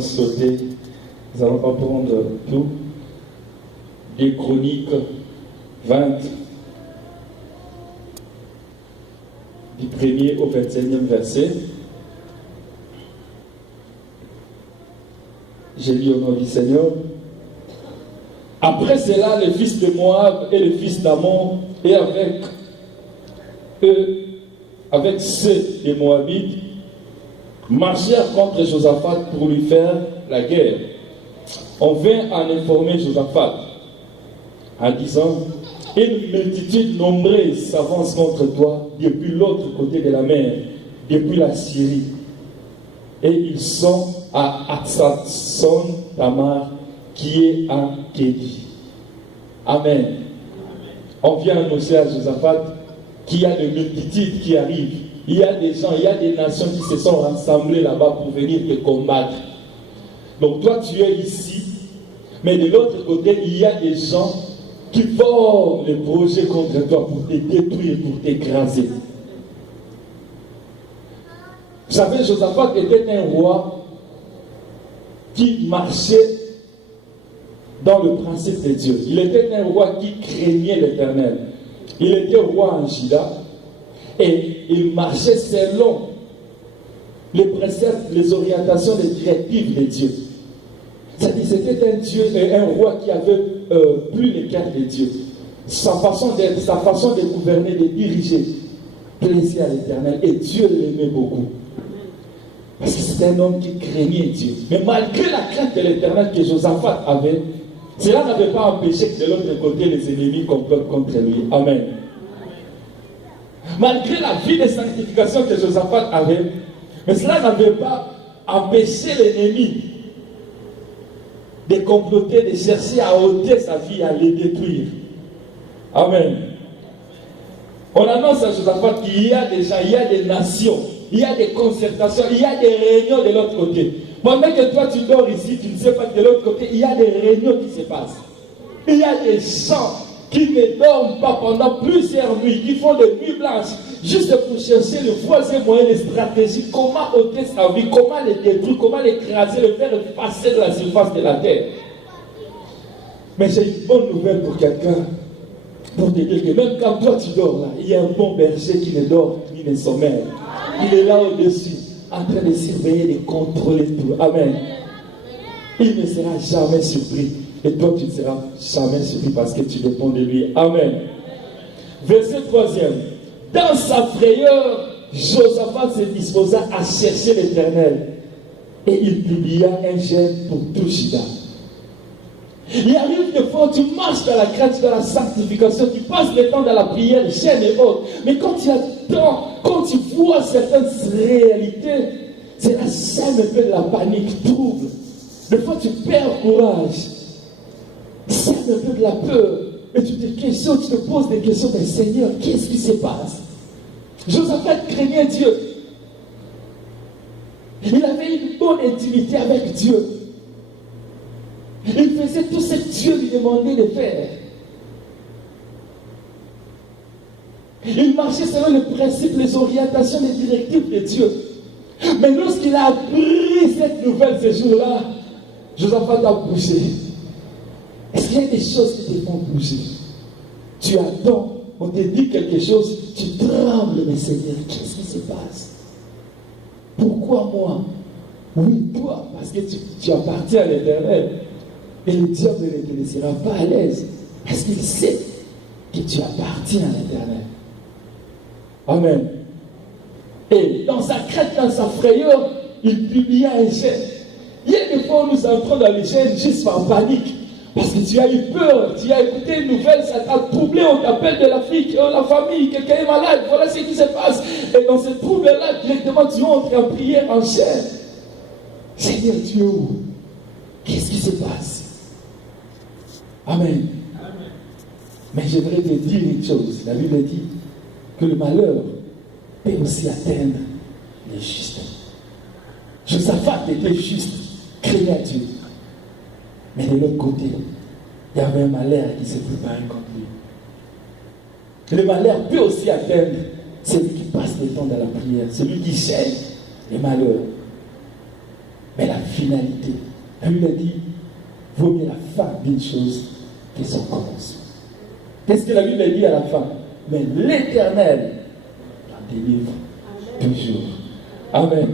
sauter, nous n'allons pas prendre tout. Des Chroniques 20, du 1er au 21e verset. J'ai lu au nom du Seigneur. Après cela, les fils de Moab et les fils d'Ammon, et avec eux, avec ceux des Moabites, marchèrent contre Josaphat pour lui faire la guerre. On vint en informer Josaphat en disant: une multitude nombreuse s'avance contre toi depuis l'autre côté de la mer, depuis la Syrie. Et ils sont à Hatzatson Tamar, qui est à Kédi. Amen. On vient annoncer à Josaphat qu'il y a des multitudes qui arrivent. Il y a des gens, il y a des nations qui se sont rassemblées là-bas pour venir te combattre. Donc toi tu es ici, mais de l'autre côté, il y a des gens qui forment des projets contre toi pour te détruire, pour t'écraser. Vous savez, Josaphat était un roi qui marchait dans le principe de Dieu. Il était un roi qui craignait l'Éternel. Il était roi en Juda et il marchait selon les préceptes, les orientations, les directives de Dieu. C'est-à-dire c'était un Dieu, un roi qui avait plus les cartes de Dieu. Sa façon d'être, sa façon de gouverner, de diriger, plaisait à l'Éternel et Dieu l'aimait beaucoup. Parce que c'était un homme qui craignait Dieu. Mais malgré la crainte de l'Éternel que Josaphat avait, cela n'avait pas empêché que de l'autre côté les ennemis complotent contre lui. Amen. Malgré la vie de sanctification que Josaphat avait, mais cela n'avait pas empêché l'ennemi de comploter, de chercher à ôter sa vie, à les détruire. Amen. On annonce à Josaphat qu'il y a des gens, il y a des nations, il y a des concertations, il y a des réunions de l'autre côté. Pendant que toi tu dors ici, tu ne sais pas que de l'autre côté, il y a des réunions qui se passent. Il y a des gens qui ne dorment pas pendant plusieurs nuits, qui font des nuits blanches, juste pour chercher le voisin moyen, les stratégies, comment ôter sa vie, comment les détruire, comment l'écraser, le faire passer de la surface de la terre. Mais j'ai une bonne nouvelle pour quelqu'un, pour te dire que même quand toi tu dors là, il y a un bon berger qui ne dort ni ne sommeille. Il est là au-dessus, en train de surveiller, de contrôler tout. Amen. Il ne sera jamais surpris. Et toi, tu ne seras jamais surpris parce que tu dépends de lui. Amen. Verset 3e. Dans sa frayeur, Josaphat se disposa à chercher l'Éternel. Et il publia un jeûne pour tout Juda. Il arrive des fois, tu marches dans la crainte, dans la sanctification, tu passes le temps dans la prière, jeûne et autres. Mais quand tu attends, quand tu vois certaines réalités, c'est la sème un peu de la panique, trouble. Des fois, tu perds courage. C'est un peu de la peur. Et tu te questionnes, tu te poses des questions. Mais Seigneur, qu'est-ce qui se passe? Josaphat craignait Dieu. Il avait une bonne intimité avec Dieu. Il faisait tout ce que Dieu lui demandait de faire. Il marchait selon les principes, les orientations, les directives de Dieu. Mais lorsqu'il a appris cette nouvelle ce jour-là, Josaphat a bougé. Est-ce qu'il y a des choses qui te font bouger? Tu attends, on te dit quelque chose, tu trembles, mais Seigneur, qu'est-ce qui se passe? Pourquoi moi? Oui, toi, parce que tu appartiens à l'Éternel. Et le diable ne te laissera pas à l'aise, parce qu'il sait que tu appartiens à l'Éternel. Amen. Et dans sa crainte, dans sa frayeur, il publia un jeûne. Il y a des fois où nous entrons dans le jeûne juste par panique. Parce que tu as eu peur, tu as écouté une nouvelle, ça t'a troublé, on t'appelle de l'Afrique, la famille, quelqu'un est malade, voilà ce qui se passe. Et dans ce trouble-là, directement, tu entres en prière, en chair. Seigneur, tu es où? Qu'est-ce qui se passe? Amen. Amen. Mais j'aimerais te dire une chose. La Bible dit que le malheur peut aussi atteindre les justes. Josaphat était juste, craignait Dieu. Mais de l'autre côté, il y avait un malheur qui s'est préparé contre lui. Le malheur peut aussi atteindre celui qui passe le temps dans la prière, celui qui chaîne les malheurs. mais la finalité. La Bible dit, vaut mieux la fin d'une chose que son commencement. Qu'est-ce que la Bible dit à la fin? Mais l'Éternel la délivre toujours. Amen.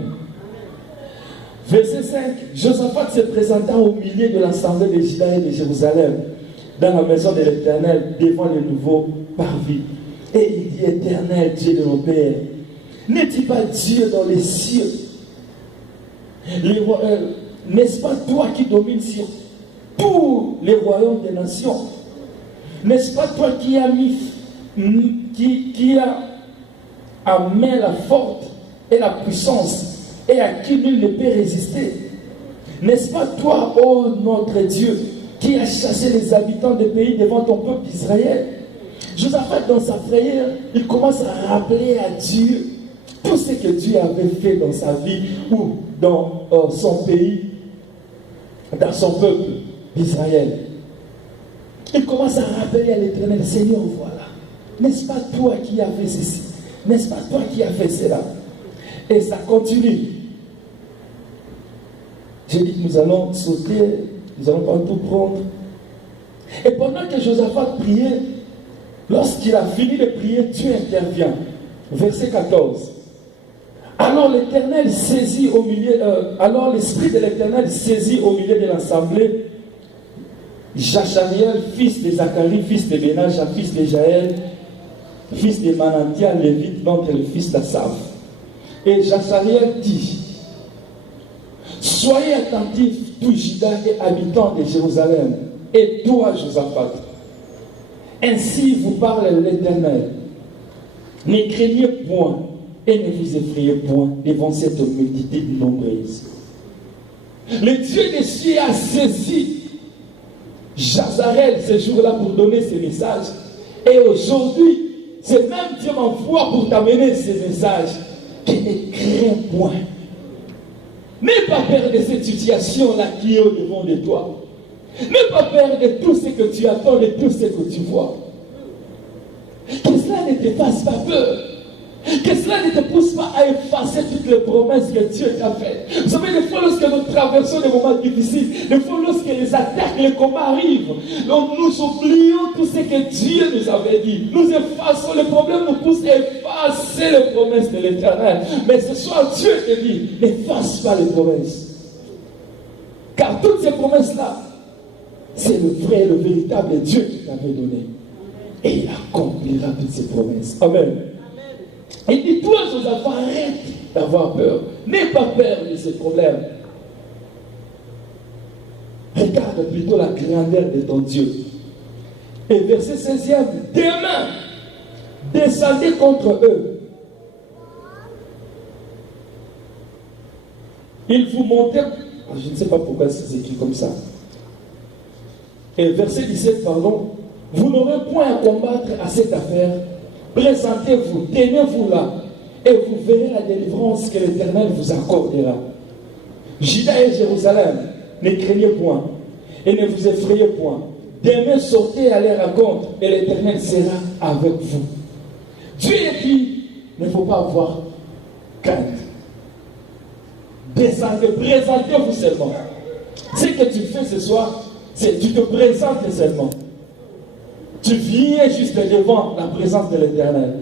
Verset 5. Josaphat se présenta au milieu de l'assemblée de Juda et de Jérusalem, dans la maison de l'Éternel, devant le nouveau parvis. Et il dit, Éternel, Dieu de nos pères, n'es-tu pas Dieu dans les cieux? N'est-ce pas toi qui domines sur tous les royaumes des nations? N'est-ce pas toi qui as amené la force et la puissance et à qui nul ne peut résister? N'est-ce pas toi, ô notre Dieu, qui as chassé les habitants des pays devant ton peuple d'Israël? Josaphat, dans sa prière, il commence à rappeler à Dieu tout ce que Dieu avait fait dans sa vie ou dans son pays, dans son peuple d'Israël. Il commence à rappeler à l'Éternel, Seigneur, voilà, n'est-ce pas toi qui as fait ceci? N'est-ce pas toi qui as fait cela? Et ça continue. J'ai dit que nous allons sauter, nous allons pas tout prendre. Et pendant que Josaphat priait, lorsqu'il a fini de prier, Dieu intervient. Verset 14. Alors l'Éternel saisit au milieu, alors l'Esprit de l'Éternel saisit au milieu de l'assemblée Jachariel, fils de Zacharie, fils de Benaja, fils de Jaël, fils de Manantia, lévite, donc le fils d'Asaph. Et Jachariel dit, soyez attentifs, tous Juda et habitants de Jérusalem, et toi, Josaphat. Ainsi vous parle l'Éternel. Ne craignez point et ne vous effrayez point devant cette multitude nombreuse. Le Dieu des cieux a saisi Jazarel ce jour-là pour donner ses messages. Et aujourd'hui, c'est même Dieu m'envoie pour t'amener ces messages. Que ne crains point. N'aie pas peur de cette situation-là qui est au-devant de toi. N'aie pas peur de tout ce que tu attends, de tout ce que tu vois. Que cela ne te fasse pas peur. Que cela ne te pousse pas à effacer toutes les promesses que Dieu t'a faites. Vous savez, des fois, lorsque nous traversons des moments difficiles, des fois, lorsque les attaques, les combats arrivent, donc nous oublions tout ce que Dieu nous avait dit. Nous effaçons les problèmes, nous poussent à effacer les promesses de l'Éternel. Mais ce soir, Dieu te dit, n'efface pas les promesses. Car toutes ces promesses-là, c'est le vrai et le véritable Dieu qui t'avait donné. Et il accomplira toutes ses promesses. Amen. Il dit, toi, Josaphat, arrête d'avoir peur. N'aie pas peur de ces problèmes. Regarde plutôt la grandeur de ton Dieu. Et verset 16e, demain, descendez contre eux. Il vous montait, je ne sais pas pourquoi c'est écrit comme ça. Et verset 17, pardon, vous n'aurez point à combattre à cette affaire. Présentez-vous, tenez-vous là, et vous verrez la délivrance que l'Éternel vous accordera. Juda et Jérusalem, ne craignez point, et ne vous effrayez point. Demain, sortez à leur rencontre, et l'Éternel sera avec vous. Dieu dit, il ne faut pas avoir crainte. Descendez, présentez-vous seulement. Ce que tu fais ce soir, c'est que tu te présentes seulement. Tu viens juste devant la présence de l'Éternel.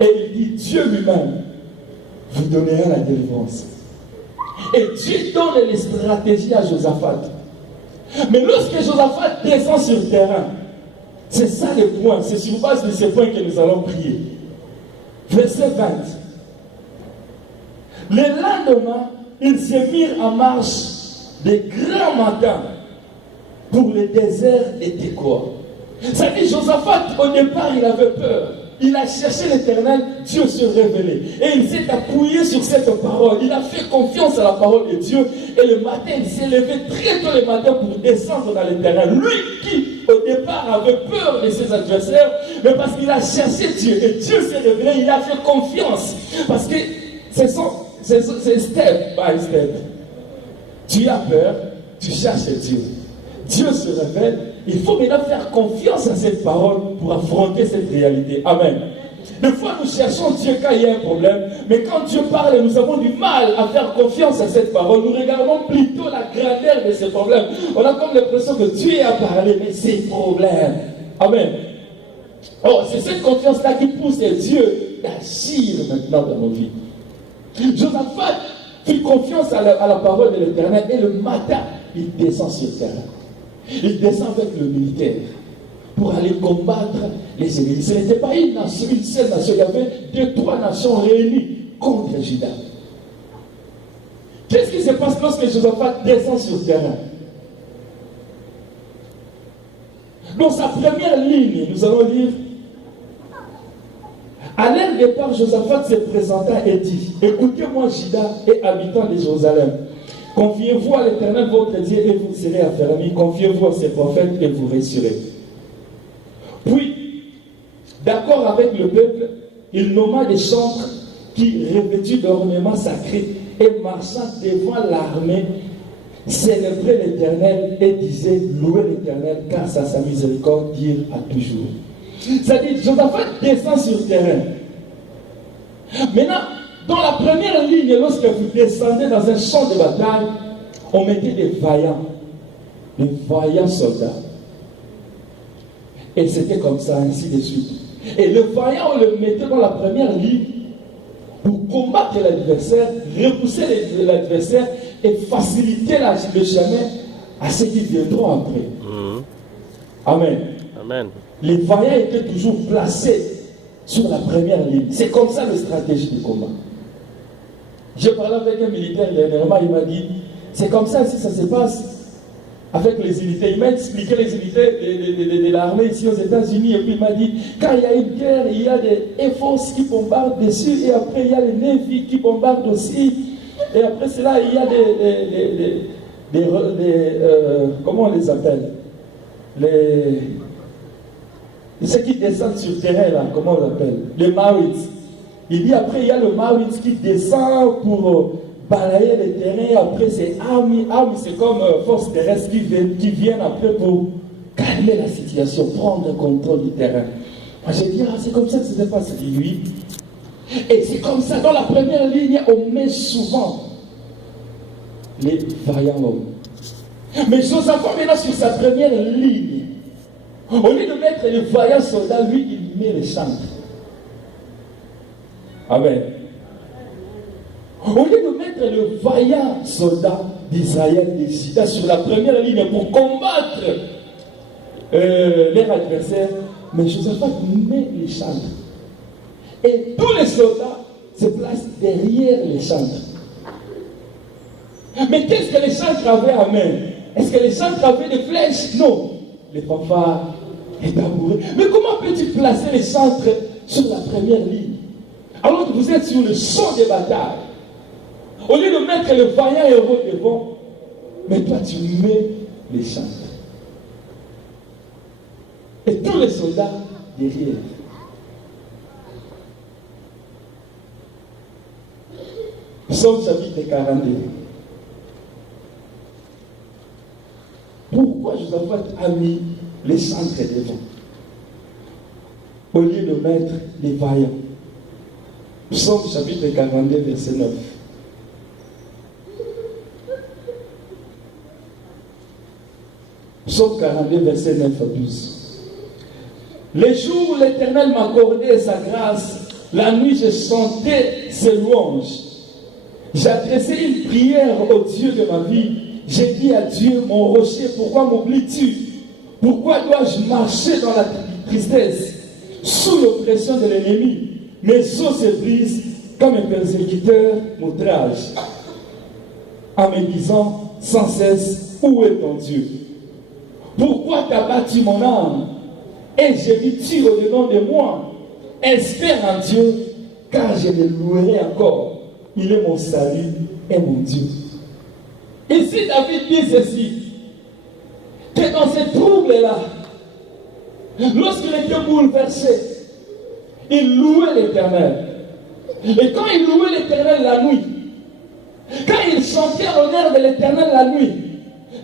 Et il dit, Dieu lui-même vous donnera la délivrance. Et Dieu donne les stratégies à Josaphat. Mais lorsque Josaphat descend sur le terrain, c'est ça le point, c'est sur base de ce point que nous allons prier. Verset 20. Le lendemain, ils se mirent en marche de grand matin pour le désert de Tekoa. Ça dit, Josaphat, au départ, il avait peur. Il a cherché l'Éternel, Dieu se révélait. Et il s'est appuyé sur cette parole. Il a fait confiance à la parole de Dieu. Et le matin, il s'est levé très tôt le matin pour descendre dans l'Éternel. Lui qui, au départ, avait peur de ses adversaires, mais parce qu'il a cherché Dieu. Et Dieu s'est révélé, il a fait confiance. Parce que c'est step by step. Tu as peur, tu cherches Dieu. Dieu se révèle. Il faut maintenant faire confiance à cette parole pour affronter cette réalité. Amen. Des fois, nous cherchons Dieu quand il y a un problème, mais quand Dieu parle, nous avons du mal à faire confiance à cette parole. Nous regardons plutôt la grandeur de ce problème. On a comme l'impression que Dieu a parlé, mais c'est problème. Amen. Oh, c'est cette confiance-là qui pousse Dieu d'agir maintenant dans nos vies. Josaphat fit confiance à la parole de l'Éternel et le matin, il descend sur le terrain. Il descend avec le militaire pour aller combattre les ennemis. Ce n'était pas une nation, une seule nation. Il y avait 2-3 nations réunies contre Juda. Qu'est-ce qui se passe lorsque Josaphat descend sur le terrain? Dans sa première ligne, nous allons lire: à l'heure départ, Josaphat se présenta et dit: écoutez-moi, Juda et habitants de Jérusalem. Confiez-vous à l'Éternel votre Dieu et vous serez affermis. Confiez-vous à ses prophètes et vous réussirez. Puis, d'accord avec le peuple, il nomma des chantres qui, revêtus d'ornements sacrés et marchant devant l'armée, célébraient l'Éternel et disaient: louez l'Éternel car sa miséricorde dure à toujours. C'est-à-dire, Josaphat descend sur le terrain. Maintenant, dans la première ligne, lorsque vous descendez dans un champ de bataille, on mettait des vaillants soldats. Et c'était comme ça, ainsi de suite. Et le vaillant, on le mettait dans la première ligne pour combattre l'adversaire, repousser l'adversaire et faciliter le chemin à ceux qui viendront après. Amen. Amen. Les vaillants étaient toujours placés sur la première ligne. C'est comme ça la stratégie du combat. J'ai parlé avec un militaire dernièrement, il m'a dit: c'est comme ça si ça se passe avec les unités. Il m'a expliqué les unités de l'armée ici aux États-Unis, et puis il m'a dit: quand il y a une guerre, il y a des Air Force qui bombardent dessus, et après il y a les Navy qui bombardent aussi, et après cela il y a comment on les appelle, ceux qui descendent sur le terrain là, comment on l'appelle, les Marines. Il dit après il y a le Marines qui descend pour balayer le terrain. Après c'est Army c'est comme force terrestre qui viennent après pour calmer la situation, prendre le contrôle du terrain. Moi j'ai dit: ah, c'est comme ça que ça se passe. Il dit oui. Et c'est comme ça, dans la première ligne, on met souvent les vaillants hommes. Mais Josaphat maintenant sur sa première ligne, au lieu de mettre les vaillants soldats, lui il met les chantres. Amen. Au lieu de mettre le vaillant soldat d'Israël, des Juda, sur la première ligne pour combattre leur adversaire, mais Josaphat met les chantres. Et tous les soldats se placent derrière les chantres. Mais qu'est-ce que les chantres avaient à main? Est-ce que les chantres avaient des flèches? Non. Les fanfares, les tambourins. Mais comment peux-tu placer les chantres sur la première ligne alors que vous êtes sur le champ de bataille? Au lieu de mettre le vaillant héros devant, mais toi tu mets les chantres. Et tous les soldats derrière. Psaume chapitre 42. Pourquoi Josaphat a mis les chantres devant au lieu de mettre les vaillants? Psaume chapitre 42, verset 9. Psaume 42, verset 9 à 12. Les jours où l'Éternel m'accordait sa grâce, la nuit je chantais ses louanges. J'adressais une prière au Dieu de ma vie. J'ai dit à Dieu, mon rocher, pourquoi m'oublies-tu? Pourquoi dois-je marcher dans la tristesse, sous l'oppression de l'ennemi? Mes os se brisent comme un persécuteur m'outrage, en me disant sans cesse: où est ton Dieu? Pourquoi t'as battu mon âme? Et je lui tire au-dedans de moi. Espère en Dieu, car je le louerai encore. Il est mon salut et mon Dieu. Ici, David dit ceci, que dans ces troubles-là, lorsqu'il était bouleversé, il louait l'Éternel. Et quand il louait l'Éternel la nuit, quand il chantait en l'honneur de l'Éternel la nuit,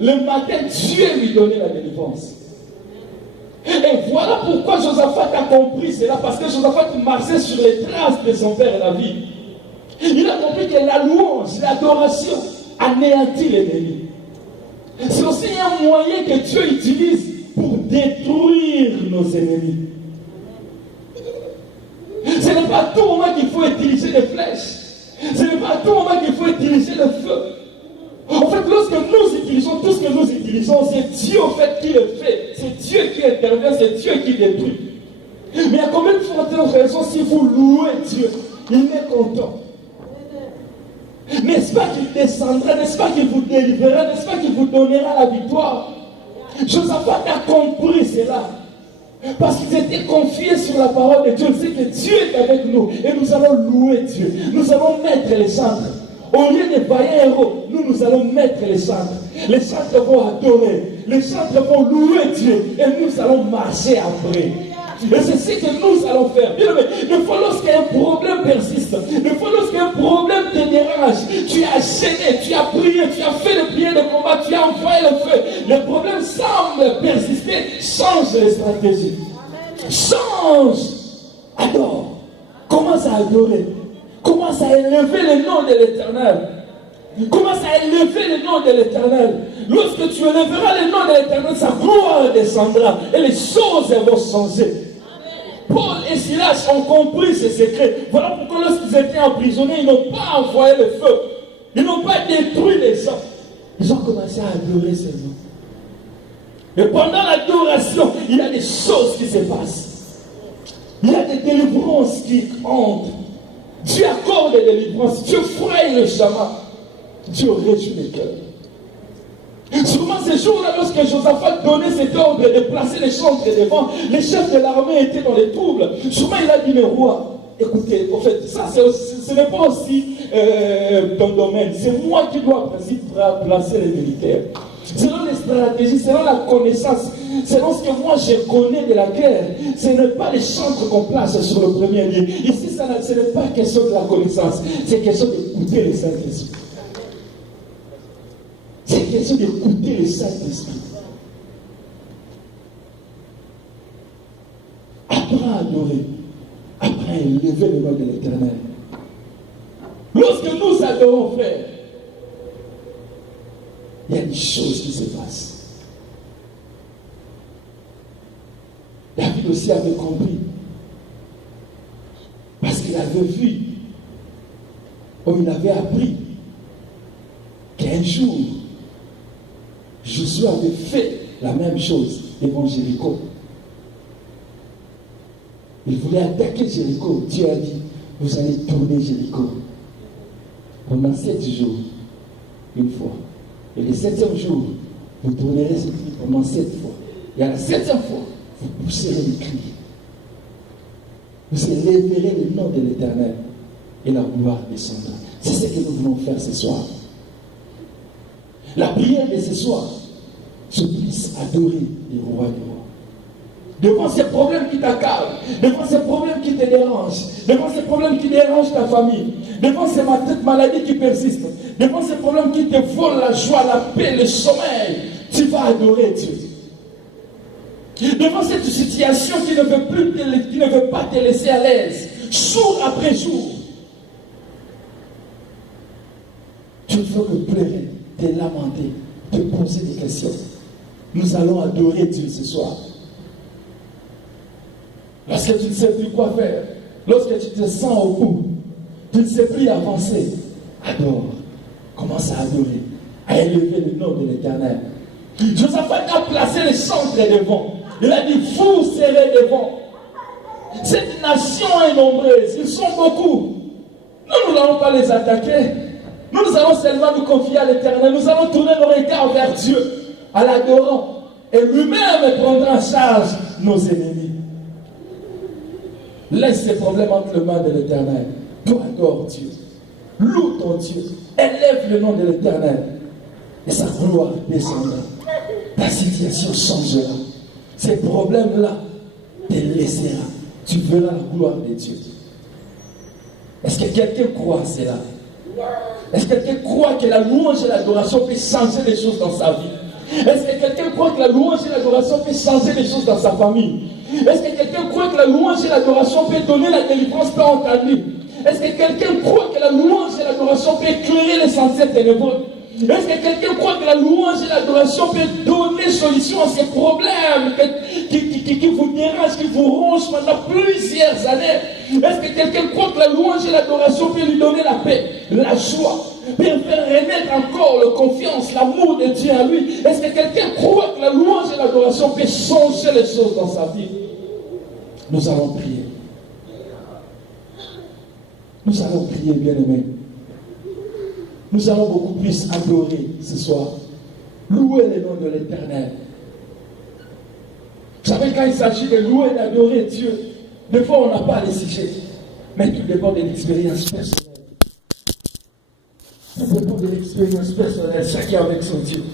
le matin, Dieu lui donnait la délivrance. Et voilà pourquoi Josaphat a compris cela, parce que Josaphat marchait sur les traces de son père David. Il a compris que la louange, l'adoration anéantit l'ennemi. C'est aussi un moyen que Dieu utilise pour détruire nos ennemis. Ce n'est pas à tout moment qu'il faut utiliser des flèches. Ce n'est pas à tout moment qu'il faut utiliser le feu. En fait, lorsque nous utilisons tout ce que nous utilisons, c'est Dieu en fait qui le fait. C'est Dieu qui intervient, c'est Dieu qui détruit. Mais à combien de fortes raisons, si vous louez Dieu, il est content. N'est-ce pas qu'il descendra, n'est-ce pas qu'il vous délivrera, n'est-ce pas qu'il vous donnera la victoire? Josaphat a compris cela. Parce qu'ils étaient confiés sur la parole de Dieu. C'est que Dieu est avec nous. Et nous allons louer Dieu. Nous allons mettre les centres. Au lieu des vaillants héros, nous allons mettre les centres. Les centres vont adorer. Les centres vont louer Dieu. Et nous allons marcher après. Et c'est ce que nous allons faire. Bien aimé, des fois lorsqu'un problème persiste, des fois lorsqu'un problème te dérange, tu as gêné, tu as prié, tu as fait le prières de combat, tu as envoyé le feu. Le problème semble persister. Change les stratégies. Change. Adore. Commence à adorer. Commence à élever le nom de l'Éternel. Commence à élever le nom de l'Éternel. Lorsque tu élèveras le nom de l'Éternel, sa gloire descendra et les choses vont changer. Paul et Silas ont compris ce secret. Voilà pourquoi lorsqu'ils étaient emprisonnés, ils n'ont pas envoyé le feu. Ils n'ont pas détruit les gens. Ils ont commencé à adorer ces gens. Et pendant l'adoration, il y a des choses qui se passent. Il y a des délivrances qui entrent. Dieu accorde des délivrances. Dieu fraye le chemin. Dieu réjouit les cœurs. Sûrement ces jours-là, lorsque Josaphat donnait cet ordre de placer les chantres devant, les chefs de l'armée étaient dans les troubles. Sûrement il a dit, mais roi, écoutez, en fait, ça, ce n'est pas aussi ton domaine. C'est moi qui dois placer les militaires. Selon les stratégies, selon la connaissance, selon ce que moi je connais de la guerre, ce n'est pas les chantres qu'on place sur le premier lieu. Ici, ce n'est pas question de la connaissance, c'est question d'écouter les Saint-Esprit. C'est question d'écouter le Saint-Esprit. Apprends à adorer. Apprends à élever le nom de l'Éternel. Lorsque nous adorons, frère, il y a des choses qui se passent. David aussi avait compris. Parce qu'il avait vu, comme il avait appris, qu'un jour, Josué avait fait la même chose devant Jéricho. Il voulait attaquer Jéricho. Dieu a dit, vous allez tourner Jéricho pendant 7 jours, une fois. Et le 7e jour, vous tournerez cette ville pendant 7 fois. Et à la 7e fois, vous pousserez les cris. Vous élèverez le nom de l'Éternel et la gloire descendra. C'est ce que nous voulons faire ce soir. La prière de ce soir, je puisse adorer les rois du roi. Devant ces problèmes qui t'accablent, devant ces problèmes qui te dérangent, devant ces problèmes qui dérangent ta famille, devant ces maladies qui persistent, devant ces problèmes qui te volent la joie, la paix, le sommeil, tu vas adorer Dieu. Devant cette situation qui ne veut pas te laisser à l'aise, jour après jour, tu ne veux que pleurer, te lamenter, te poser des questions. Nous allons adorer Dieu ce soir. Lorsque tu ne sais plus quoi faire, lorsque tu te sens au bout, tu ne sais plus avancer, adore. Commence à adorer, à élever le nom de l'Éternel. Josaphat a placé les chantres devant. Il a dit, vous serez devant. Cette nation est nombreuse, ils sont beaucoup. Nous n'allons pas les attaquer. Nous allons seulement nous confier à l'Éternel. Nous allons tourner nos regards vers Dieu, à l'adorant. Et lui-même prendra en charge nos ennemis. Laisse ces problèmes entre les mains de l'Éternel. Toi, adore Dieu. Loue ton Dieu. Élève le nom de l'Éternel. Et sa gloire descendra. Ta situation changera. Ces problèmes-là te laissera. Tu verras la gloire de Dieu. Est-ce que quelqu'un croit cela? Est-ce que quelqu'un croit que la louange et l'adoration peut changer les choses dans sa vie? Est-ce que quelqu'un croit que la louange et l'adoration peut changer les choses dans sa famille? Est-ce que quelqu'un croit que la louange et l'adoration peut donner la délivrance tant entendue? Est-ce que quelqu'un croit que la louange et l'adoration peut éclairer les sentiers ténébreux? Est-ce que quelqu'un croit que la louange et l'adoration peut donner solution à ces problèmes qui vous dérangent, qui vous rongent pendant plusieurs années? Est-ce que quelqu'un croit que la louange et l'adoration peut lui donner la paix, la joie, peut faire renaître encore la confiance, l'amour de Dieu à lui? Est-ce que quelqu'un croit que la louange et l'adoration peut changer les choses dans sa vie? Nous allons prier. Nous allons prier, bien-aimés. Nous allons beaucoup plus adorer ce soir. Louer le nom de l'Éternel. Vous savez, quand il s'agit de louer et d'adorer Dieu, des fois on n'a pas les sujets. Mais tout dépend de l'expérience personnelle. Tout dépend de l'expérience personnelle, chacun avec son Dieu.